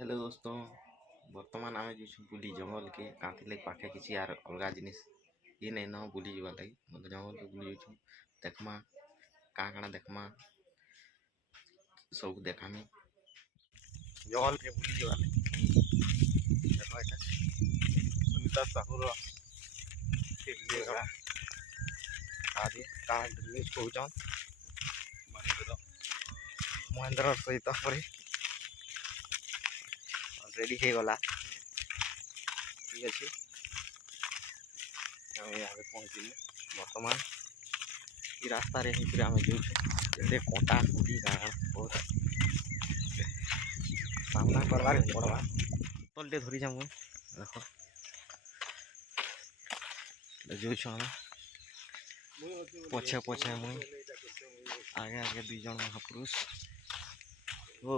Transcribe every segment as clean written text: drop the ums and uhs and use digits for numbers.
Hello दोस्तों। बर्तमान आम जो बुली जंगल के कांथिले पाखे किसी यार अलग जिनिस ये नहीं न बुली जावा लगी मतलब जंगल के बुली जाऊँ देखमा काଣା देखमा सब देखामी जंगल के बुली जावा लगी देखो एटा सुनीता साहूर आदि काଣା न्यूज कहउछन महेंद्र सहित परी रेडी हो गला ठीक अच्छे यहाँ पहुँचलु बर्तमान ये रास्ता रे फिर आम जो कंटा कुटी गाड़ बहुत सामना करवार पड़वा बोतल टे धरी जा मुझे देख जो पछे पछे मुई आगे आगे दुई जन महापुरुष ओ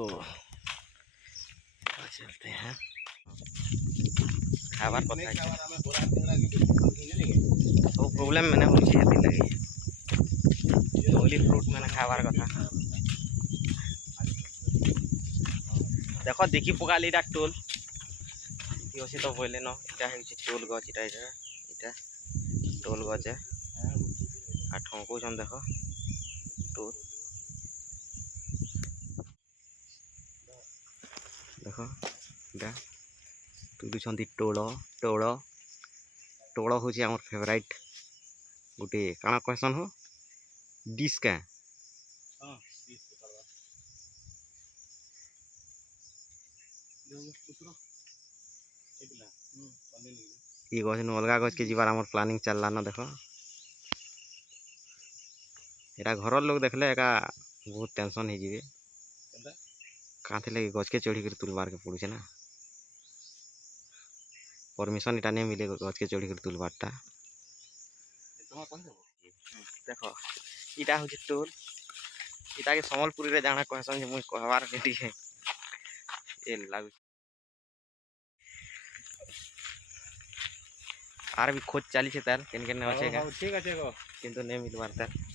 चलते हैं खाबार कथा तो प्रॉब्लम मैंने लगी ओनली फ्रूट मैंने खाबार कथा देख देखी पकाली इटा टोल अच्छे तो बोले न इटा टोल गच इटा इटा टोल गच है आ ठंकौन देख टोल देख इटा तुलुंट टोल टोल टोल हूँ आम फेवराइट गोटे काଣା कहसन हो डिश क्या ये गछ अलग गछ के जीवार आम प्लानिंग चलला न देख एटा घर लोग देखले एका बहुत टेंशन हो जी कांथि लगे गछ के चढ़ी कर तुलबार के पड़ुचे ना परमिशन इटा नहीं मिले गछ के चढ़ी कर तुलबार टा देख इटा हूँ टोल इटा के समलपुरी रे जाना कहसन मुझे कहबार रेडी है ये लागू आर भी खोज चली तार केन केन अच्छे ठीक अच्छे किंतु नहीं मिलवार तार